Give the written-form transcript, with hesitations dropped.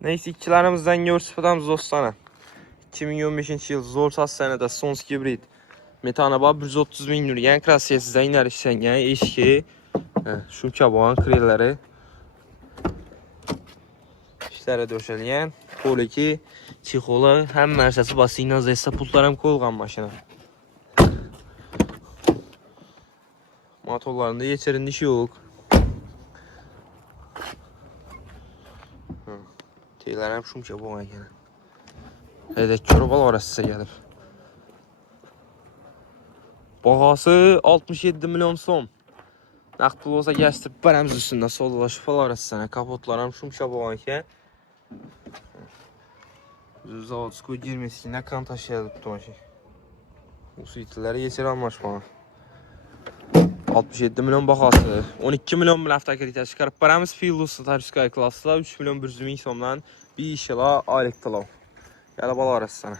Neyse ikkilerimizden görüp adamız dostana. 2015 yıl Zorsas senede Sons Hybrid. Metana bab 130 bin lira. Yani krasiyetsizden iner işten yani eşki. Şu çabuğan krelleri. İşlere döşelyen. Kol 2. Çikola hem mersesi basıyla zesta pultlar hem koyulgan maşına. Motorlarında geçerin işi yok. Teyler hem şum çabuğan yani. Hedek körü bal orası size gelip. Bahası 67 milyon son. Naqd pul olsa gəzdirib baramiz üstündə sollaşıb falarası sənə. Kapotlar hem şum çabuğan ki. Zavodskoy girmesiyle kan taşıyalım tutmaşı. Bu suitleri geçer almış bana. 67 milyon bahası. 12 milyon mülafta kriter çıkarıp paramız Fieldus'ta Tarıskay klasla 3 milyon 100 bin somdan bir iş yıla aylık talav. Gel bal arası sana.